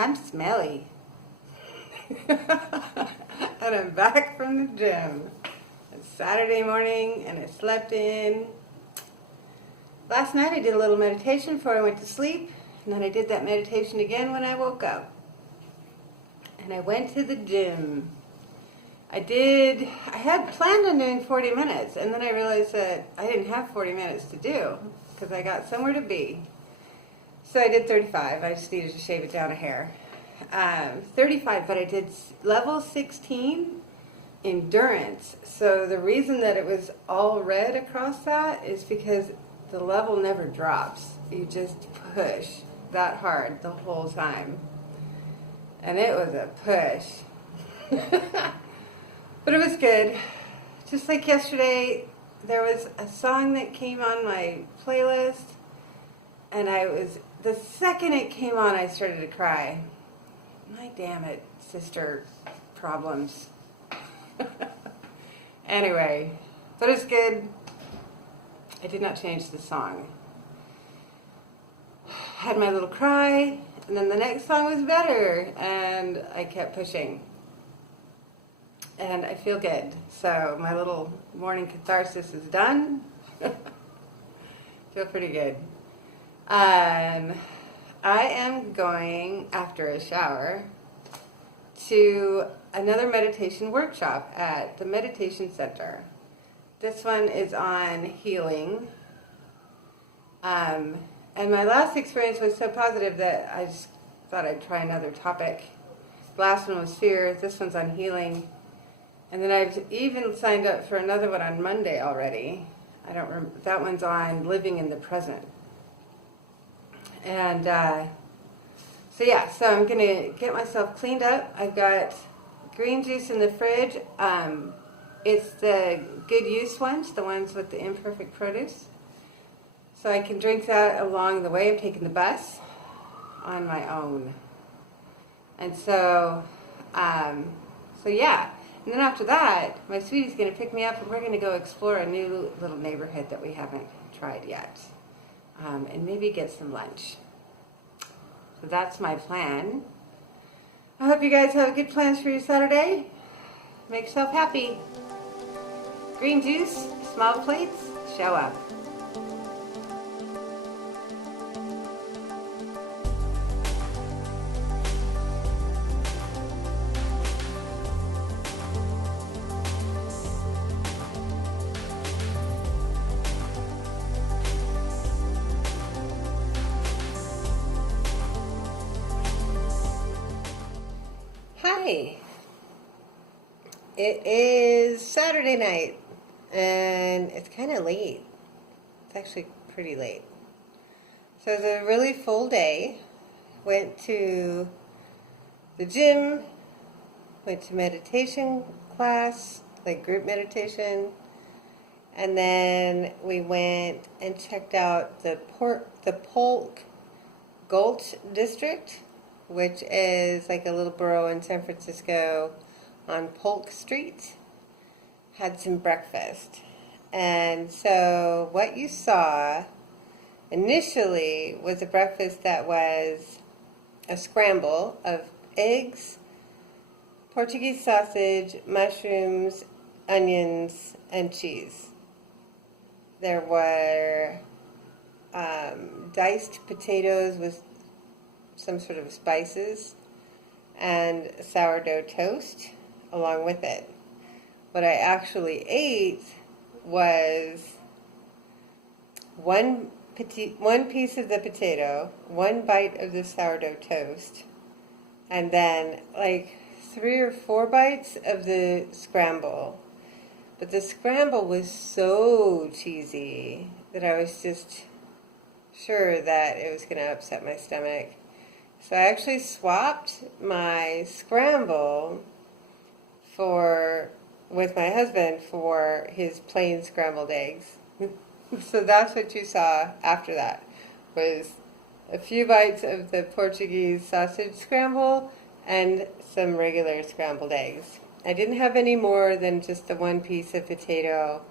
I'm smelly. And I'm back from the gym. It's Saturday morning and I slept in. Last night I did a little meditation before I went to sleep. And then I did that meditation again when I woke up. And I went to the gym. I had planned on doing 40 minutes. And then I realized that I didn't have 40 minutes to do because I got somewhere to be. So I did 35. I just needed to shave it down a hair. 35, but I did level 16 endurance. So the reason that it was all red across that is because the level never drops. You just push that hard the whole time. And it was a push. But it was good. Just like yesterday, there was a song that came on my playlist, and the second it came on, I started to cry. My damn it, sister problems. Anyway, but it's good. I did not change the song. Had my little cry, and then the next song was better, and I kept pushing. And I feel good. So my little morning catharsis is done. Feel pretty good. I am going, after a shower, to another meditation workshop at the Meditation Center. This one is on healing. And my last experience was so positive that I just thought I'd try another topic. The last one was fear. This one's on healing. And then I've even signed up for another one on Monday already. I don't remember. That one's on living in the present. And so I'm going to get myself cleaned up. I've got green juice in the fridge. It's the good use ones, the ones with the imperfect produce. So I can drink that along the way. I'm taking the bus on my own. And so yeah. And then after that, my sweetie's going to pick me up and we're going to go explore a new little neighborhood that we haven't tried yet. And maybe get some lunch. So that's my plan. I hope you guys have good plans for your Saturday. Make yourself happy. Green juice, small plates, show up. Hi. It is Saturday night, and it's kind of late. It's actually pretty late. So it was a really full day. Went to the gym, went to meditation class, like group meditation, and then we went and checked out the Polk Gulch District, which is like a little borough in San Francisco on Polk Street. Had some breakfast. And so what you saw initially was a breakfast that was a scramble of eggs, Portuguese sausage, mushrooms, onions, and cheese. There were diced potatoes with some sort of spices, and sourdough toast along with it. What I actually ate was one piece of the potato, one bite of the sourdough toast, and then like 3 or 4 bites of the scramble. But the scramble was so cheesy that I was just sure that it was going to upset my stomach. So I actually swapped my scramble with my husband for his plain scrambled eggs. So that's what you saw after that, was a few bites of the Portuguese sausage scramble and some regular scrambled eggs. I didn't have any more than just the one piece of potato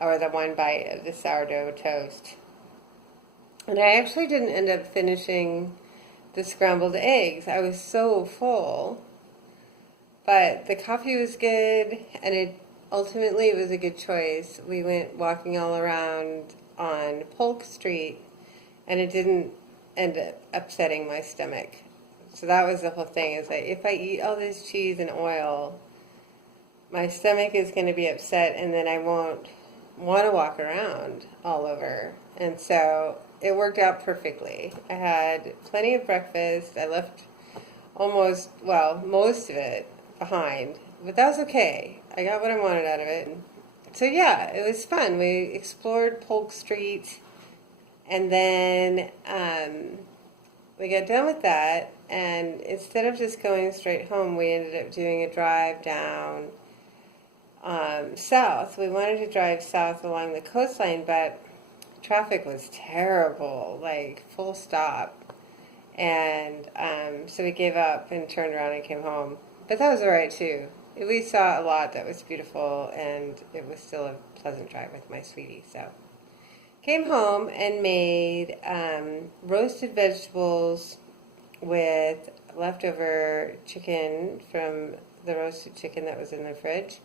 or the one bite of the sourdough toast. And I actually didn't end up finishing the scrambled eggs. I was so full, but the coffee was good, and it was a good choice. We went walking all around on Polk Street, and it didn't end up upsetting my stomach. So that was the whole thing, is that if I eat all this cheese and oil, my stomach is going to be upset, and then I won't want to walk around all over. And so it worked out perfectly. I had plenty of breakfast. I left most of it behind, but that was okay. I got what I wanted out of it. So yeah, it was fun. We explored Polk Street, and then we got done with that, and instead of just going straight home, we ended up doing a drive down south. We wanted to drive south along the coastline, but traffic was terrible, like full stop. And so we gave up and turned around and came home. But that was all right too. We saw a lot that was beautiful, and it was still a pleasant drive with my sweetie. So came home and made roasted vegetables with leftover chicken from the roasted chicken that was in the fridge.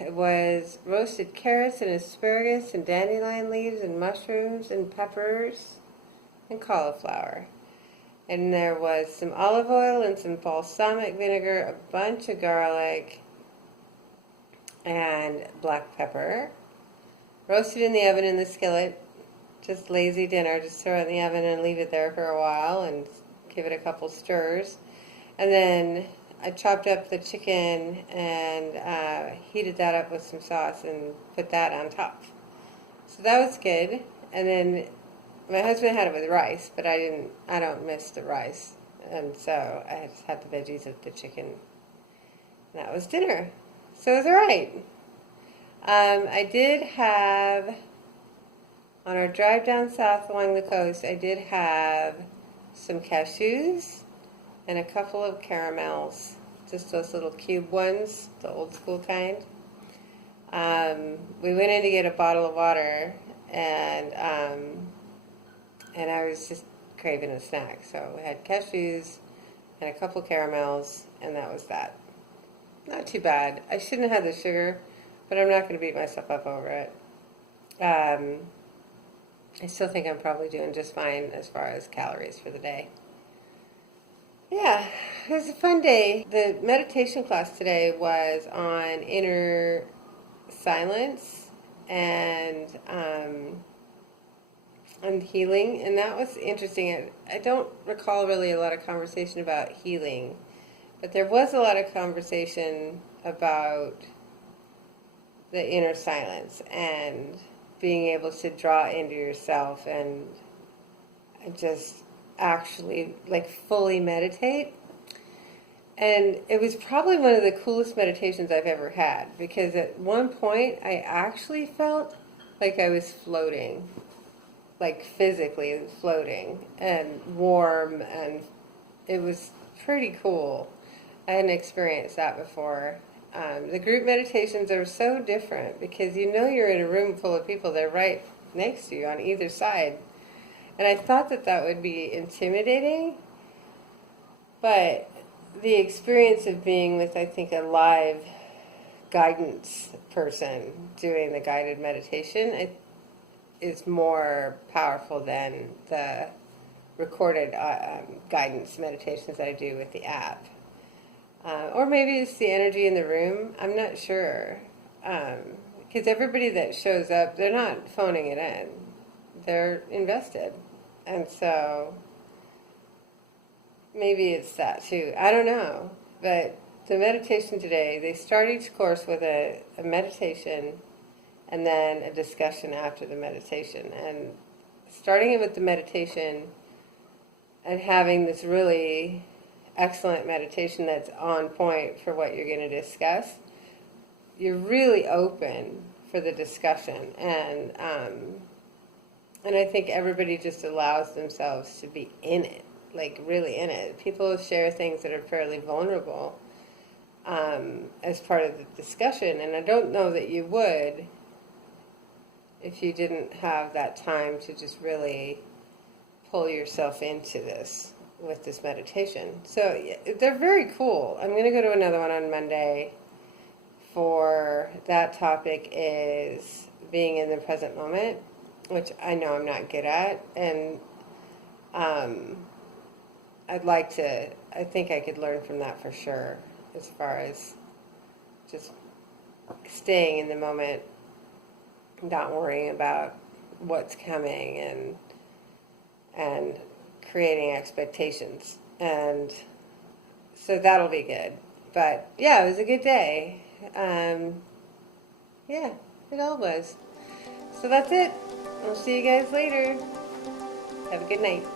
It was roasted carrots and asparagus and dandelion leaves and mushrooms and peppers and cauliflower. And there was some olive oil and some balsamic vinegar, a bunch of garlic, and black pepper. Roasted in the oven in the skillet. Just lazy dinner. Just throw it in the oven and leave it there for a while and give it a couple stirs. And then I chopped up the chicken and heated that up with some sauce and put that on top. So that was good. And then my husband had it with rice, but I don't miss the rice. And so I just had the veggies with the chicken. And that was dinner. So it was all right. I did have, on our drive down south along the coast, I did have some cashews and a couple of caramels, just those little cube ones, the old school kind. We went in to get a bottle of water, and I was just craving a snack. So we had cashews and a couple caramels, and that was that. Not too bad. I shouldn't have had the sugar, but I'm not going to beat myself up over it. I still think I'm probably doing just fine as far as calories for the day. Yeah, it was a fun day. The meditation class today was on inner silence and healing, and that was interesting. I don't recall really a lot of conversation about healing, but there was a lot of conversation about the inner silence and being able to draw into yourself and just actually like fully meditate. And it was probably one of the coolest meditations I've ever had, because at one point I actually felt like I was floating, like physically floating and warm, and it was pretty cool. I hadn't experienced that before. The group meditations are so different because you know you're in a room full of people. They're right next to you on either side. And I thought that would be intimidating, but the experience of being with, I think, a live guidance person doing the guided meditation is more powerful than the recorded guidance meditations that I do with the app. Or maybe it's the energy in the room. I'm not sure. Because everybody that shows up, they're not phoning it in. They're invested. And so maybe it's that too. I don't know. But the meditation today, they start each course with a meditation and then a discussion after the meditation. And starting it with the meditation and having this really excellent meditation that's on point for what you're going to discuss, you're really open for the discussion. And I think everybody just allows themselves to be in it, like really in it. People share things that are fairly vulnerable as part of the discussion, and I don't know that you would if you didn't have that time to just really pull yourself into this with this meditation. So they're very cool. I'm going to go to another one on Monday for that topic is being in the present moment, which I know I'm not good at. And I think I could learn from that for sure, as far as just staying in the moment, not worrying about what's coming and creating expectations. And so that'll be good. But yeah, it was a good day. Yeah, it all was. So that's it. I'll see you guys later. Have a good night.